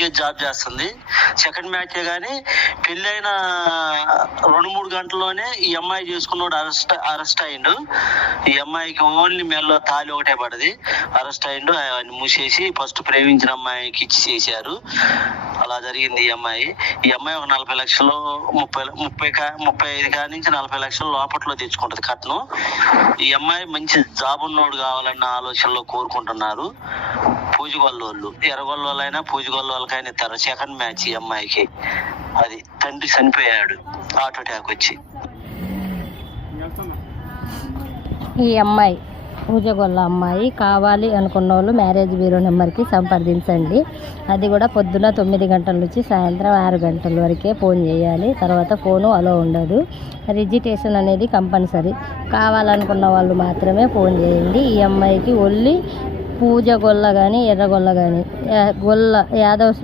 Gauge job చేస్తుంది. Second మ్యాచే కానీ పెళ్ళైన 2-3 గంటల్లోనే ఈ అమ్మాయి చేసుకున్నాడు అరెస్ట్ అయిండు. ఈ అమ్మాయికి ఓన్లీ మెల్లో తాళి ఒకటే పడది. అరెస్ట్ అయిండు. ఆయన మూసేసి ఫస్ట్ ప్రేమించిన అమ్మాయికి ఇచ్చి చేశారు. అలా జరిగింది. ఈ అమ్మాయి ఒక 40 లక్షలు 35 కాడి నుంచి 40 లక్షలు లోపట్లో తెచ్చుకుంటది కట్నం. ఈ అమ్మాయి మంచి జాబ్ ఉన్నోడు కావాలన్న ఆలోచనలో కోరుకుంటున్నారు. పూజగొల్లోళ్ళు, ఎర్రగొల్లోళ్ళైనా పూజగొల్లోళ్ళకైనా ఇస్తారు. సెకండ్ మ్యాచ్ ఈ అమ్మాయికి. అది తండ్రి చనిపోయాడు హార్ట్ అటాక్ వచ్చి. ఈ అమ్మాయి పూజగొల్ల అమ్మాయి కావాలి అనుకున్న వాళ్ళు మ్యారేజ్ బ్యూరో నెంబర్కి సంప్రదించండి. అది కూడా పొద్దున 9 గంటల నుంచి సాయంత్రం 6 గంటల వరకే ఫోన్ చేయాలి. తర్వాత ఫోను అలో ఉండదు. రిజిస్ట్రేషన్ అనేది కంపల్సరీ. కావాలనుకున్న వాళ్ళు మాత్రమే ఫోన్ చేయండి. ఈ అమ్మాయికి ఓన్లీ పూజగొల్ల కానీ ఎర్రగొల్ల కానీ గొల్ల యాదవ్స్